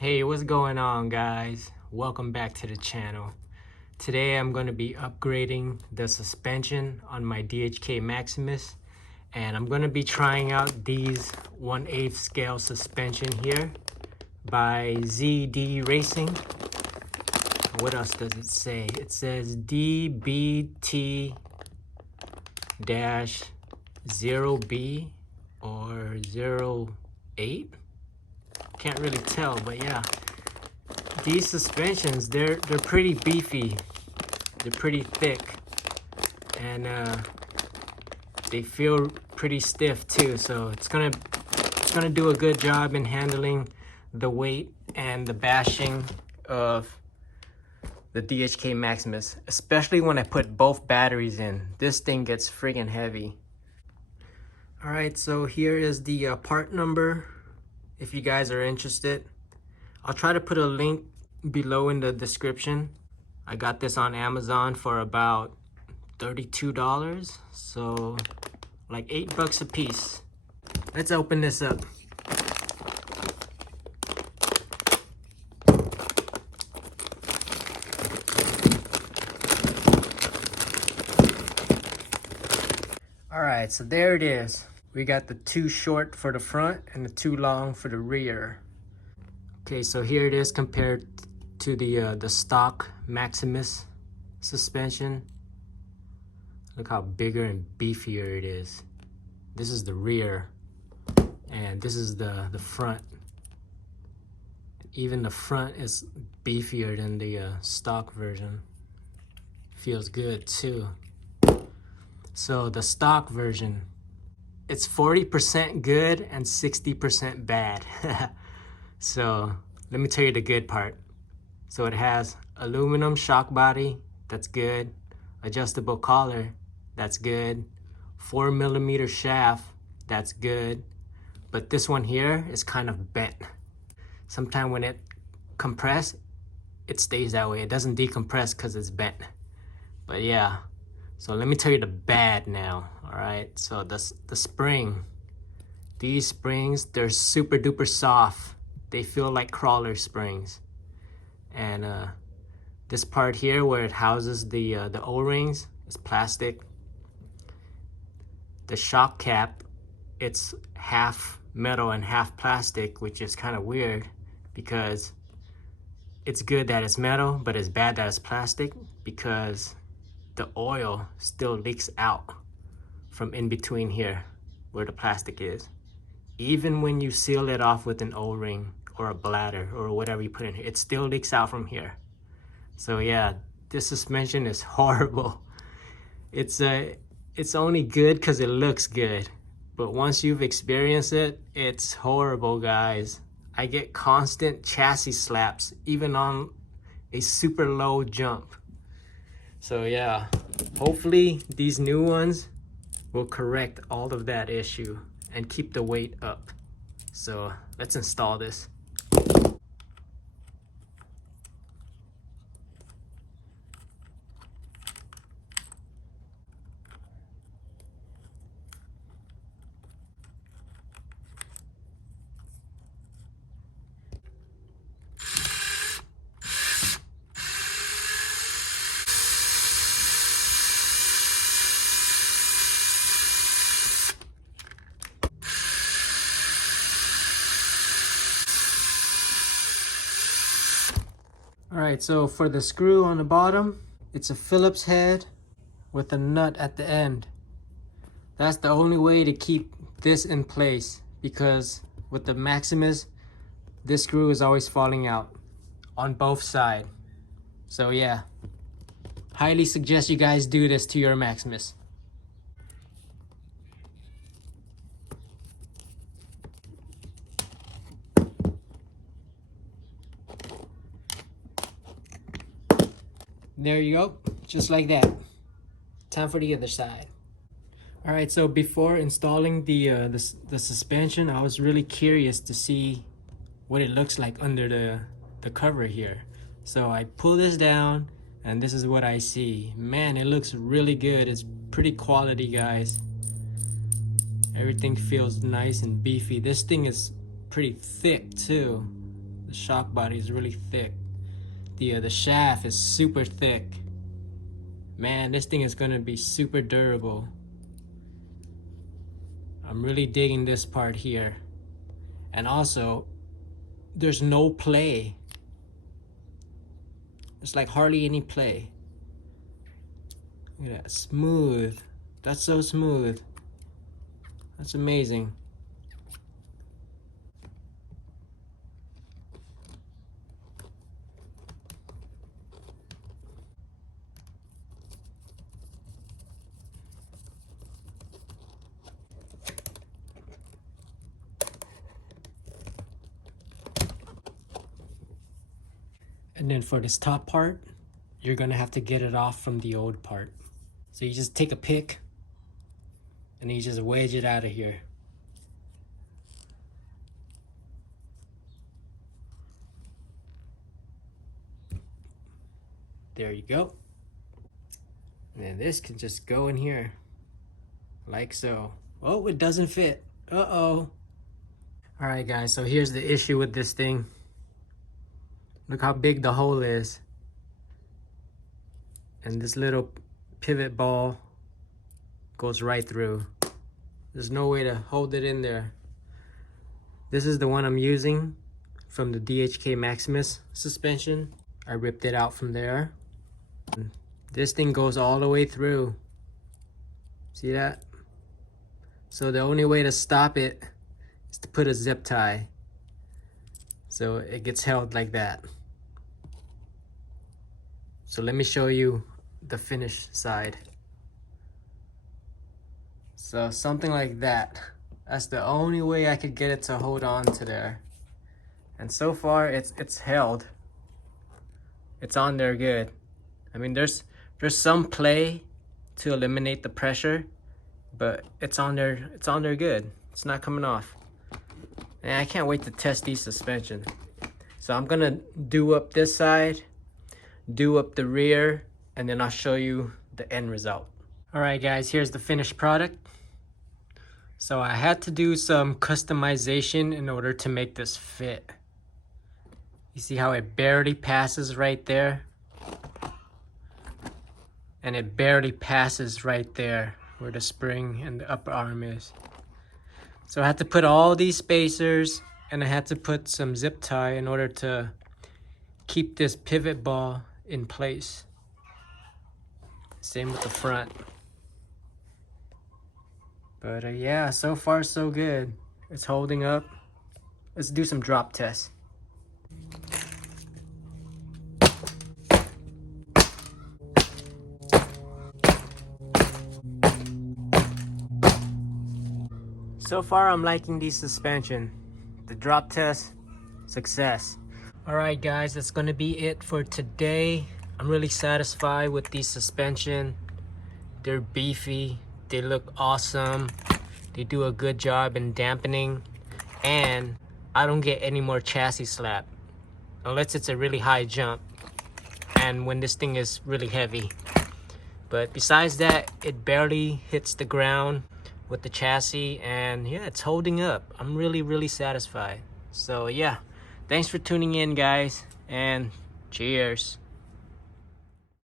Hey, what's going on, guys? Welcome back to the channel. Today I'm going to be upgrading the suspension on my DHK Maximus, and I'm going to be trying out these 1/8 scale suspension here by ZD Racing. What else does it say? It says DBT-0B or 08. Can't really tell, but yeah, these suspensions, they're pretty beefy, they're pretty thick, and they feel pretty stiff too, so it's gonna do a good job in handling the weight and the bashing of the DHK Maximus, especially when I put both batteries in. This thing gets freaking heavy. All right, so here is the part number if you guys are interested. I'll try to put a link below in the description. I got this on Amazon for about $32, so like $8 a piece. Let's open this up. All right, so there it is. We got the two short for the front and the two long for the rear. Okay, so here it is compared to the stock Maximus suspension. Look how bigger and beefier it is. This is the rear, and this is the front. Even the front is beefier than the stock version. Feels good too. So the stock version, it's 40% good and 60% bad. So let me tell you the good part. So it has aluminum shock body, that's good. Adjustable collar, that's good. 4mm shaft, that's good. But this one here is kind of bent. Sometimes when it compresses, it stays that way. It doesn't decompress because it's bent. But yeah, so let me tell you the bad now, all right? So the spring, these springs, they're super duper soft. They feel like crawler springs. And this part here where it houses the O-rings is plastic. The shock cap, it's half metal and half plastic, which is kind of weird because it's good that it's metal, but it's bad that it's plastic because the oil still leaks out from in between here where the plastic is. Even when you seal it off with an O-ring or a bladder or whatever you put in here, it still leaks out from here. So yeah, this suspension is horrible. It's only good because it looks good, but once you've experienced it, it's horrible, guys. I get constant chassis slaps even on a super low jump. So yeah, hopefully these new ones will correct all of that issue and keep the weight up. So let's install this. All right, so for the screw on the bottom, it's a Phillips head with a nut at the end. That's the only way to keep this in place because with the Maximus, this screw is always falling out on both sides. So yeah, highly suggest you guys do this to your Maximus. There you go, just like that. Time for the other side. All right, so before installing the suspension, I was really curious to see what it looks like under the cover here. So I pull this down, and this is what I see. Man, it looks really good. It's pretty quality, guys. Everything feels nice and beefy. This thing is pretty thick too. The shock body is really thick. The shaft is super thick. Man, this thing is gonna be super durable. I'm really digging this part here. And also, there's no play. There's like hardly any play. Look at that, smooth. That's so smooth. That's amazing. And then for this top part, you're gonna have to get it off from the old part. So you just take a pick and you just wedge it out of here. There you go. And then this can just go in here like so. Oh, it doesn't fit. Uh-oh. All right, guys, so here's the issue with this thing. Look how big the hole is. And this little pivot ball goes right through. There's no way to hold it in there. This is the one I'm using from the DHK Maximus suspension. I ripped it out from there. This thing goes all the way through. See that? So the only way to stop it is to put a zip tie. So it gets held like that. So let me show you the finished side. So something like that. That's the only way I could get it to hold on to there. And so far it's held. It's on there good. I mean there's some play to eliminate the pressure, but it's on there good. It's not coming off. And I can't wait to test these suspensions. So I'm gonna do up this side, do up the rear, and then I'll show you the end result. All right, guys, here's the finished product. So I had to do some customization in order to make this fit. You see how it barely passes right there? And it barely passes right there where the spring and the upper arm is. So I had to put all these spacers, and I had to put some zip tie in order to keep this pivot ball in place. Same with the front. But yeah, so far so good. It's holding up. Let's do some drop tests. So far I'm liking the suspension. The drop test, success. Alright guys, that's gonna be it for today. I'm really satisfied with the suspension. They're beefy, they look awesome. They do a good job in dampening, and I don't get any more chassis slap unless it's a really high jump and when this thing is really heavy. But besides that, it barely hits the ground with the chassis, and yeah, it's holding up. I'm really satisfied. So yeah, thanks for tuning in, guys, and cheers.